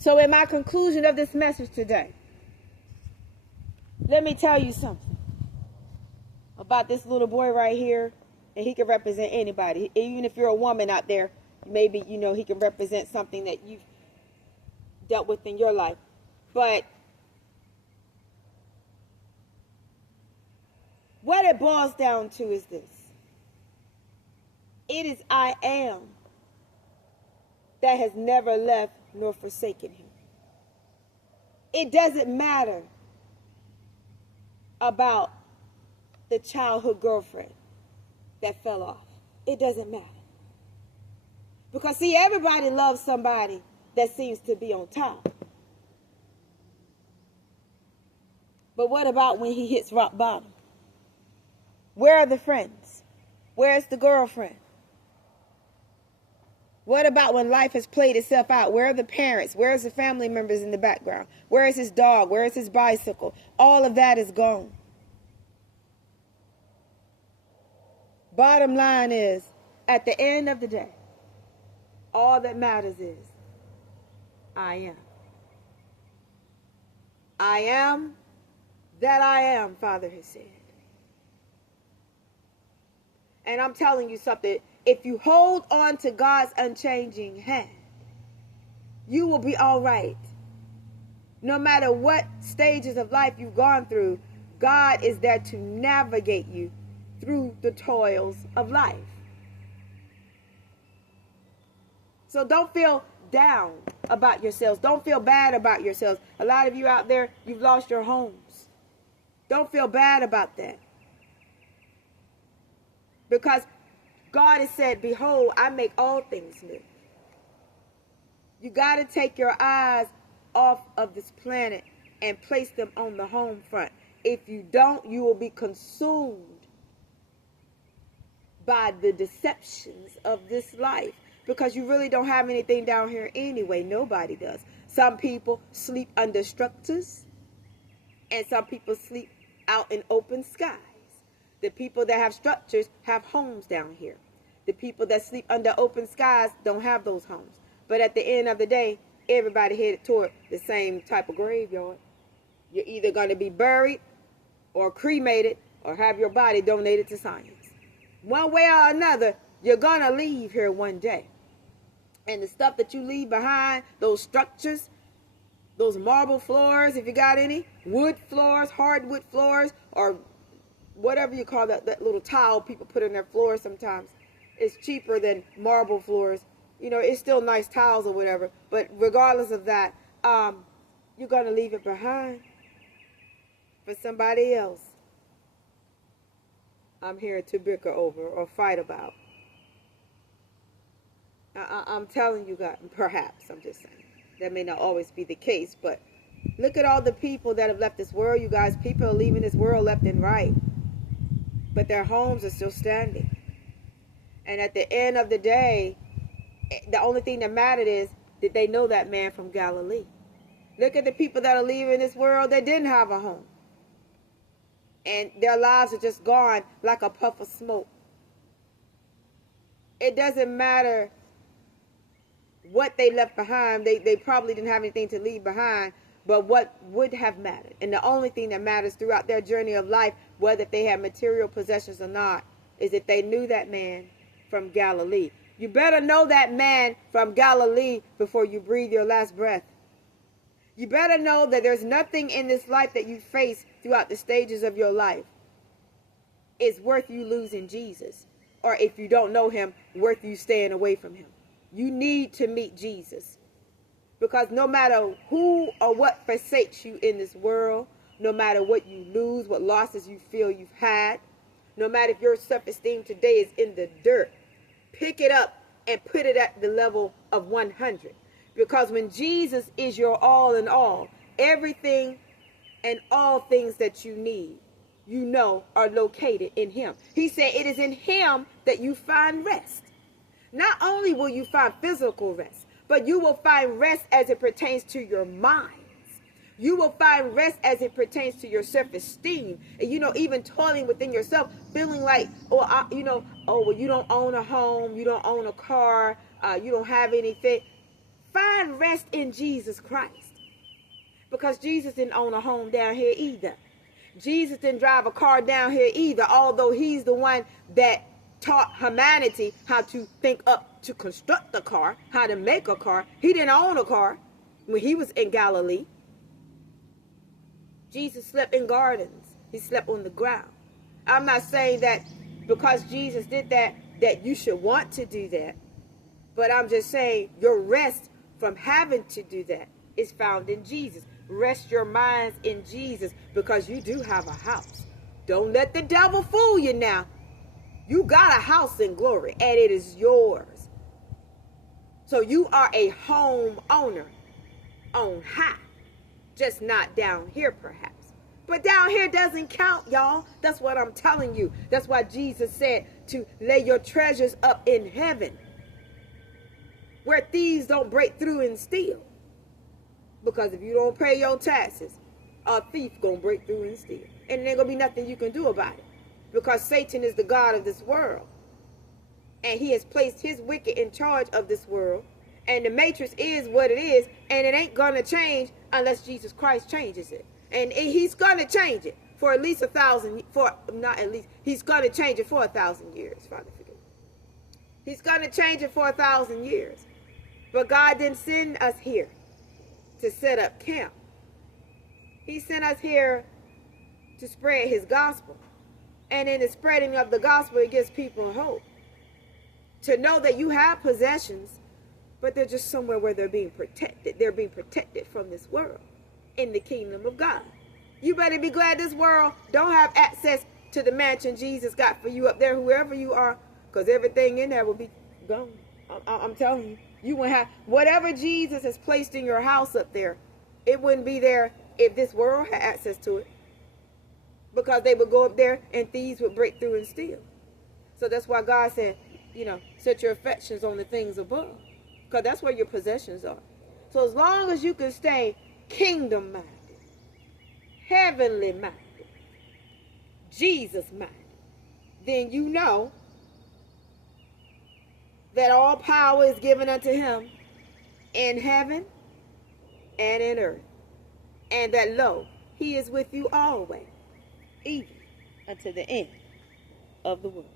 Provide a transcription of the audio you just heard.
So in my conclusion of this message today, let me tell you something about this little boy right here, and he can represent anybody. Even if you're a woman out there, maybe, he can represent something that you've dealt with in your life. But what it boils down to is this. It is I am that has never left nor forsaken him. It doesn't matter about the childhood girlfriend that fell off. It doesn't matter. Because see, everybody loves somebody that seems to be on top. But what about when he hits rock bottom? Where are the friends? Where's the girlfriend? What about when life has played itself out? Where are the parents? Where's the family members in the background? Where is his dog? Where is his bicycle? All of that is gone. Bottom line is, at the end of the day, all that matters is, I am. I am that I am, Father has said. And I'm telling you something. If you hold on to God's unchanging hand, you will be all right. No matter what stages of life you've gone through, God is there to navigate you through the toils of life. So don't feel down about yourselves. Don't feel bad about yourselves. A lot of you out there, you've lost your homes. Don't feel bad about that. Because God has said, behold, I make all things new. You got to take your eyes off of this planet and place them on the home front. If you don't, you will be consumed by the deceptions of this life. Because you really don't have anything down here anyway. Nobody does. Some people sleep under structures. And some people sleep out in open skies. The people that have structures have homes down here. The people that sleep under open skies don't have those homes. But at the end of the day, everybody headed toward the same type of graveyard. You're either going to be buried or cremated or have your body donated to science. One way or another, you're going to leave here one day. And the stuff that you leave behind, those structures, those marble floors, if you got any, wood floors, hardwood floors, or whatever you call that little tile people put in their floors sometimes, is cheaper than marble floors. It's still nice tiles or whatever. But regardless of that, you're going to leave it behind for somebody else. I'm here to bicker over or fight about. I'm telling you guys, perhaps, I'm just saying. That may not always be the case, but look at all the people that have left this world, you guys. People are leaving this world left and right. But their homes are still standing. And at the end of the day, the only thing that mattered is, did they know that man from Galilee? Look at the people that are leaving this world that didn't have a home. And their lives are just gone like a puff of smoke. It doesn't matter what they left behind. They probably didn't have anything to leave behind, but what would have mattered, and the only thing that matters throughout their journey of life, whether they had material possessions or not, is that they knew that man from Galilee. You better know that man from Galilee before you breathe your last breath. You better know that there's nothing in this life that you face throughout the stages of your life is worth you losing Jesus. Or if you don't know him, worth you staying away from him. You need to meet Jesus. Because no matter who or what forsakes you in this world, no matter what you lose, what losses you feel you've had, no matter if your self-esteem today is in the dirt, pick it up and put it at the level of 100. Because when Jesus is your all in all, everything and all things that you need, are located in him. He said it is in him that you find rest. Not only will you find physical rest, but you will find rest as it pertains to your minds. You will find rest as it pertains to your self-esteem. And, even toiling within yourself, feeling like, well, you don't own a home, you don't own a car, you don't have anything. Find rest in Jesus Christ. Because Jesus didn't own a home down here either. Jesus didn't drive a car down here either, although he's the one that taught humanity how to think up to construct a car, how to make a car. He didn't own a car when he was in Galilee. Jesus slept in gardens. He slept on the ground. I'm not saying that because Jesus did that, that you should want to do that. But I'm just saying your rest from having to do that is found in Jesus. Rest your minds in Jesus because you do have a house. Don't let the devil fool you now. You got a house in glory and it is yours. So you are a home owner on high. Just not down here perhaps. But down here doesn't count, y'all. That's what I'm telling you. That's why Jesus said to lay your treasures up in heaven, where thieves don't break through and steal. Because if you don't pay your taxes, a thief gonna break through and steal. And there ain't gonna be nothing you can do about it. Because Satan is the god of this world. And he has placed his wicked in charge of this world. And the matrix is what it is. And it ain't gonna change unless Jesus Christ changes it. And he's gonna change it for at least 1,000, he's gonna change it for 1,000 years, Father forgive me. He's gonna change it for 1,000 years. But God didn't send us here to set up camp. He sent us here to spread his gospel. And in the spreading of the gospel, it gives people hope. To know that you have possessions, but they're just somewhere where they're being protected. They're being protected from this world in the kingdom of God. You better be glad this world don't have access to the mansion Jesus got for you up there, whoever you are, because everything in there will be gone. I'm telling you. You wouldn't have whatever Jesus has placed in your house up there. It wouldn't be there if this world had access to it. Because they would go up there and thieves would break through and steal. So that's why God said, set your affections on the things above. Because that's where your possessions are. So as long as you can stay kingdom-minded, heavenly minded, Jesus minded, then you know that all power is given unto him in heaven and in earth. And that, lo, he is with you always, even unto the end of the world.